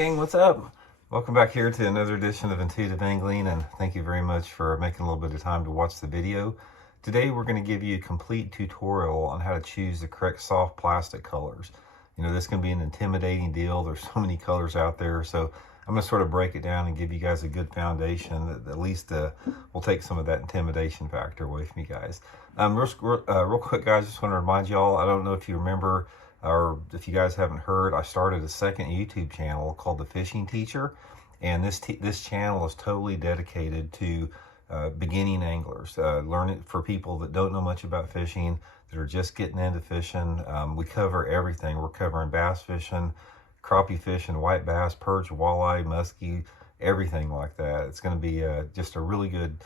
gang, what's up? Welcome back here to another edition of Intuitive Angling, and thank you very much for making a little bit of time to watch the video. Today we're going to give you a complete tutorial on how to choose the correct soft plastic colors. You know, this can be an intimidating deal. There's so many colors out there, so I'm going to sort of break it down and give you guys a good foundation that at least will take some of that intimidation factor away from you guys. Real quick, guys, just want to remind y'all, I don't know if you remember, or if you guys haven't heard, I started a second YouTube channel called The Fishing Teacher, and this channel is totally dedicated to beginning anglers, learning for people that don't know much about fishing, that are just getting into fishing. We cover everything. We're covering bass fishing, crappie fishing, white bass, perch, walleye, muskie, everything like that. It's going to be just a really good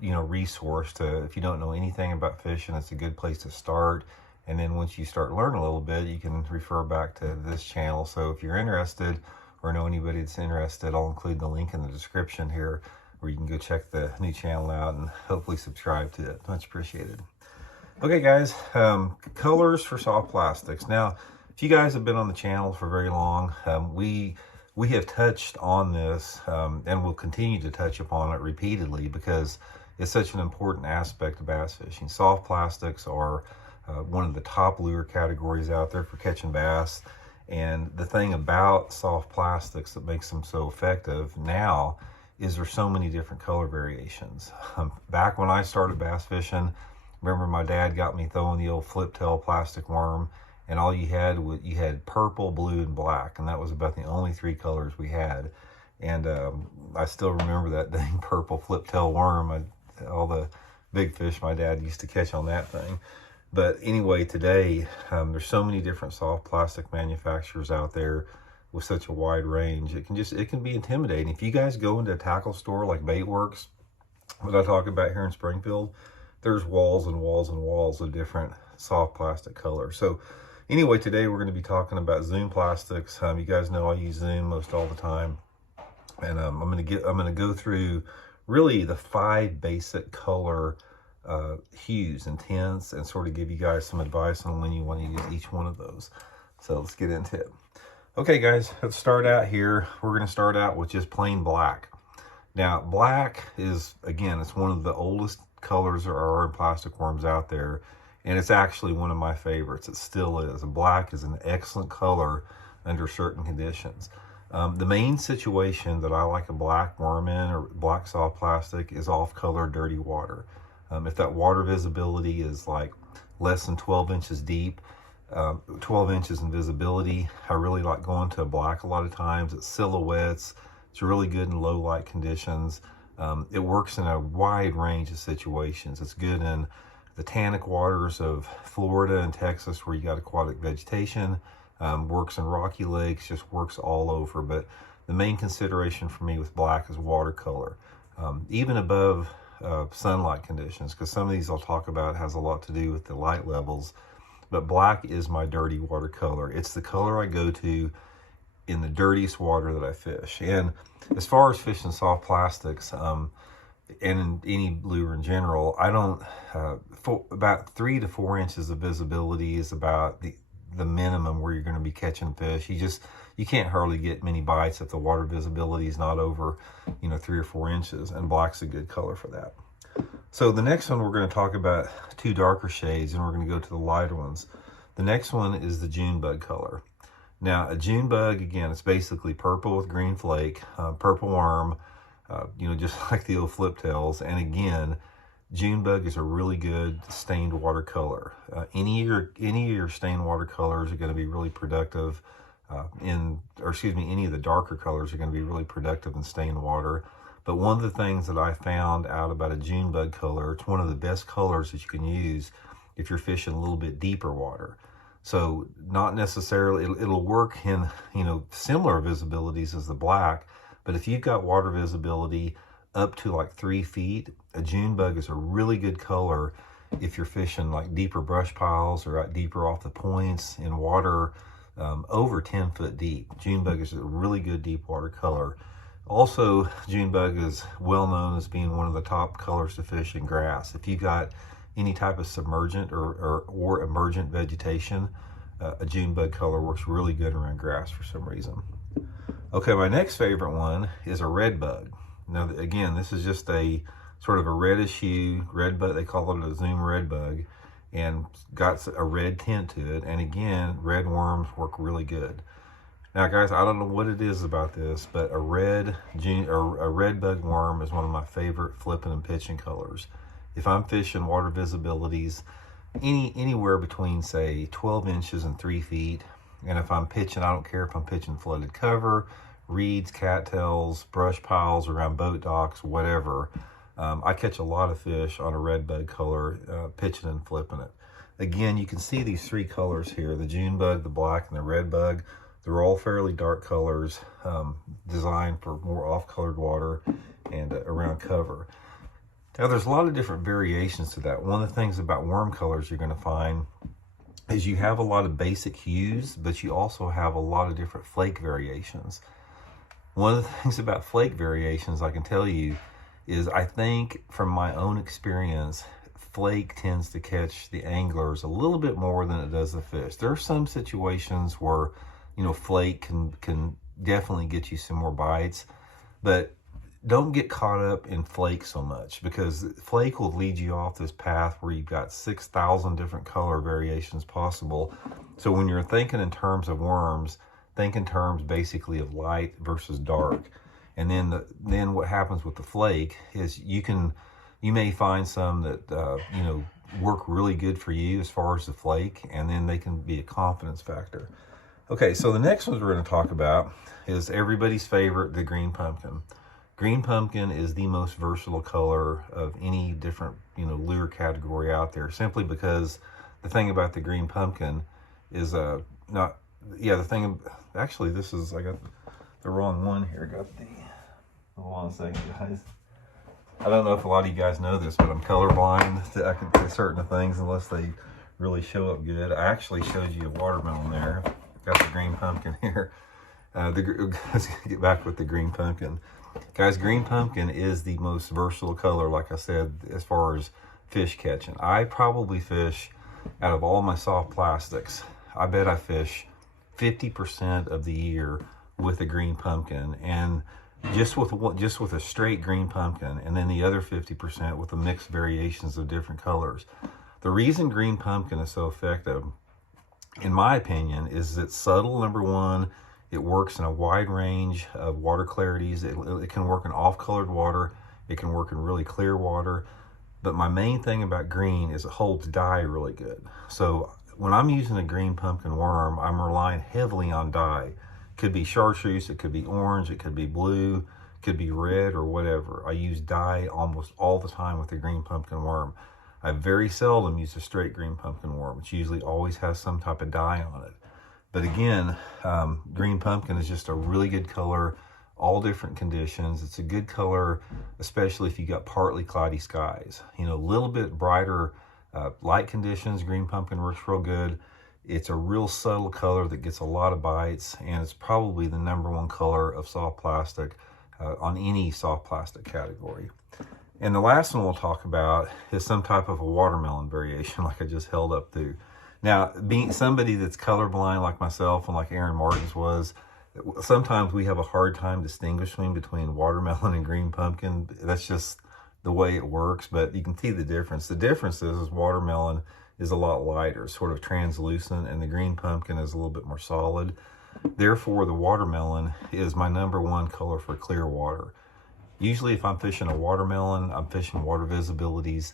resource to, if you don't know anything about fishing, it's a good place to start. And then once you start learning a little bit, you can refer back to this channel. So if you're interested or know anybody that's interested, I'll include the link in the description here where you can go check the new channel out and hopefully subscribe to it. Much appreciated. Okay, guys, colors for soft plastics. Now, if you guys have been on the channel for very long, we have touched on this and we'll continue to touch upon it repeatedly because it's such an important aspect of bass fishing. Soft plastics are one of the top lure categories out there for catching bass. And the thing about soft plastics that makes them so effective now is there's so many different color variations. Back when I started bass fishing, remember my dad got me throwing the old flip tail plastic worm, and all you had purple, blue, and black, and that was about the only three colors we had. And I still remember that dang purple flip tail worm. All the big fish my dad used to catch on that thing. But anyway, today, there's so many different soft plastic manufacturers out there with such a wide range. It can be intimidating. If you guys go into a tackle store like Bait Works, what I talk about here in Springfield, there's walls and walls and walls of different soft plastic colors. So anyway, today we're going to be talking about Zoom plastics. You guys know I use Zoom most all the time. And I'm going to go through really the 5 basic color hues and tints and sort of give you guys some advice on when you want to use each one of those. So let's get into it. Okay, guys, let's start out here. We're going to start out with just plain black. Now, black is, again, it's one of the oldest colors there are in plastic worms out there, and it's actually one of my favorites. It still is. Black is an excellent color under certain conditions. The main situation that I like a black worm in, or black soft plastic, is off-color dirty water. If that water visibility is like less than 12 inches deep, 12 inches in visibility, I really like going to a black a lot of times. It's silhouettes. It's really good in low light conditions. It works in a wide range of situations. It's good in the tannic waters of Florida and Texas where you got aquatic vegetation. Works in rocky lakes, just works all over. But the main consideration for me with black is watercolor. Even above sunlight conditions, because some of these I'll talk about has a lot to do with the light levels, but black is my dirty watercolor. It's the color I go to in the dirtiest water that I fish. And as far as fishing soft plastics and in any lure in general, I don't about 3 to 4 inches of visibility is about the minimum where you're going to be catching fish. You can't hardly get many bites if the water visibility is not over 3 or 4 inches, and black's a good color for that. So the next one, we're going to talk about 2 darker shades, and we're going to go to the lighter ones. The next one is the June bug color. Now, a June bug, again, it's basically purple with green flake, purple worm, just like the old flip tails. And again, June bug is a really good stained watercolor. Any of your stained watercolors are going to be really productive any of the darker colors are going to be really productive in stained water. But one of the things that I found out about a June bug color, it's one of the best colors that you can use if you're fishing a little bit deeper water. So not necessarily, it'll work in, similar visibilities as the black, but if you've got water visibility up to like 3 feet, a June bug is a really good color if you're fishing like deeper brush piles or deeper off the points in water over 10 foot deep. June bug is a really good deep water color. Also, June bug is well known as being one of the top colors to fish in grass. If you've got any type of submergent or emergent vegetation, a June bug color works really good around grass for some reason. Okay, my next favorite one is a red bug. Now, again, this is just a sort of a reddish hue, red bug. They call it a zoom red bug, and got a red tint to it. And again, red worms work really good. Now, guys, I don't know what it is about this, but a red bug worm is one of my favorite flipping and pitching colors. If I'm fishing water visibilities, anywhere between, say, 12 inches and 3 feet, and if I'm pitching, I don't care if I'm pitching flooded cover, reeds, cattails, brush piles around boat docks, whatever. I catch a lot of fish on a red bug color, pitching and flipping it. Again, you can see these three colors here, the June bug, the black, and the red bug. They're all fairly dark colors, designed for more off-colored water and around cover. Now, there's a lot of different variations to that. One of the things about worm colors you're going to find is you have a lot of basic hues, but you also have a lot of different flake variations. One of the things about flake variations I can tell you is, I think from my own experience, flake tends to catch the anglers a little bit more than it does the fish. There are some situations where, you know, flake can definitely get you some more bites, but don't get caught up in flake so much, because flake will lead you off this path where you've got 6,000 different color variations possible. So when you're thinking in terms of worms, think in terms basically of light versus dark. And then what happens with the flake is you may find some that you know, work really good for you as far as the flake, and then they can be a confidence factor. Okay, so the next ones we're going to talk about is everybody's favorite, the green pumpkin. Green pumpkin is the most versatile color of any different, you know, lure category out there, simply because the thing about the green pumpkin is actually, this is, I got the wrong one here. Hold on a second, guys. I don't know if a lot of you guys know this, but I'm colorblind to certain things unless they really show up good. I actually showed you a watermelon there. Got the green pumpkin here. Let's get back with the green pumpkin. Guys, green pumpkin is the most versatile color, like I said, as far as fish catching. I probably fish, out of all my soft plastics, I bet I fish 50% of the year with a green pumpkin, and just with a straight green pumpkin, and then the other 50% with the mixed variations of different colors. The reason green pumpkin is so effective, in my opinion, is it's subtle, number one. It works in a wide range of water clarities. It can work in off-colored water. It can work in really clear water. But my main thing about green is it holds dye really good. So when I'm using a green pumpkin worm, I'm relying heavily on dye. It could be chartreuse, it could be orange, it could be blue, it could be red, or whatever. I use dye almost all the time with a green pumpkin worm. I very seldom use a straight green pumpkin worm. It usually always has some type of dye on it. But again, green pumpkin is just a really good color, all different conditions. It's a good color, especially if you got partly cloudy skies. You know, a little bit brighter light conditions, green pumpkin works real good. It's a real subtle color that gets a lot of bites, and it's probably the #1 color of soft plastic on any soft plastic category. And the last one we'll talk about is some type of a watermelon variation, like I just held up to. Now, being somebody that's colorblind like myself and like Aaron Martins was, sometimes we have a hard time distinguishing between watermelon and green pumpkin. That's just the way it works, but you can see the difference. The difference is watermelon is a lot lighter, sort of translucent, and the green pumpkin is a little bit more solid. Therefore, the watermelon is my #1 color for clear water. Usually if I'm fishing a watermelon, I'm fishing water visibilities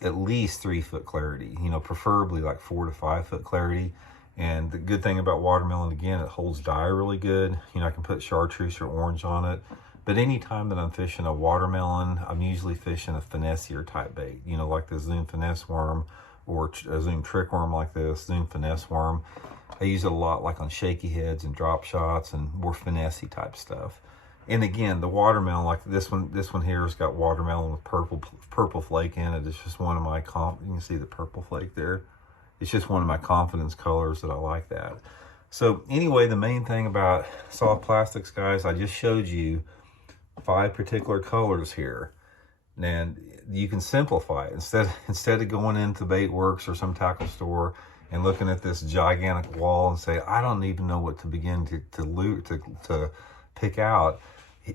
at least 3 foot clarity, you know, preferably like 4 to 5 foot clarity. And the good thing about watermelon, again, it holds dye really good. You know, I can put chartreuse or orange on it. But anytime that I'm fishing a watermelon, I'm usually fishing a finessier type bait, you know, like the Zoom finesse worm, or a Zoom trick worm like this, Zoom finesse worm. I use it a lot like on shaky heads and drop shots and more finessey type stuff. And again, the watermelon, like this one here has got watermelon with purple flake in it. It's just one of my, you can see the purple flake there. It's just one of my confidence colors that I like that. So anyway, the main thing about soft plastics, guys, I just showed you 5 particular colors here. And you can simplify it. Instead of going into Bait Works or some tackle store and looking at this gigantic wall and say, I don't even know what to begin to pick out,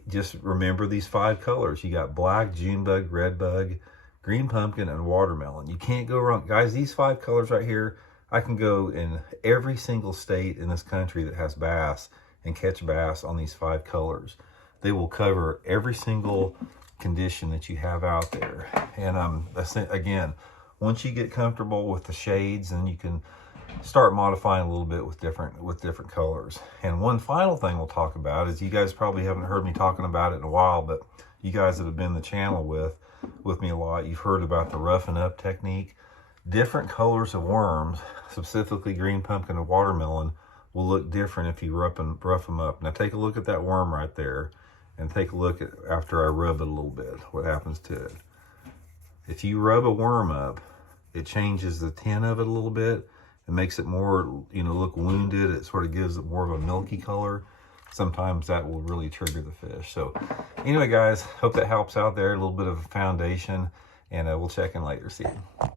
just remember these 5 colors. You got black, June bug, red bug, green pumpkin, and watermelon. You can't go wrong. Guys, these 5 colors right here, I can go in every single state in this country that has bass and catch bass on these 5 colors. They will cover every single condition that you have out there. And again, once you get comfortable with the shades, then you can start modifying a little bit with different colors. And one final thing we'll talk about is, you guys probably haven't heard me talking about it in a while, but you guys that have been in the channel with me a lot, you've heard about the roughen up technique. Different colors of worms, specifically green pumpkin and watermelon, will look different if you rough them up. Now take a look at that worm right there, and take a look at, after I rub it a little bit, what happens to it. If you rub a worm up, it changes the tint of it a little bit. It makes it more, look wounded. It sort of gives it more of a milky color. Sometimes that will really trigger the fish. So anyway, guys, hope that helps out there. A little bit of a foundation, and we'll check in later. See you.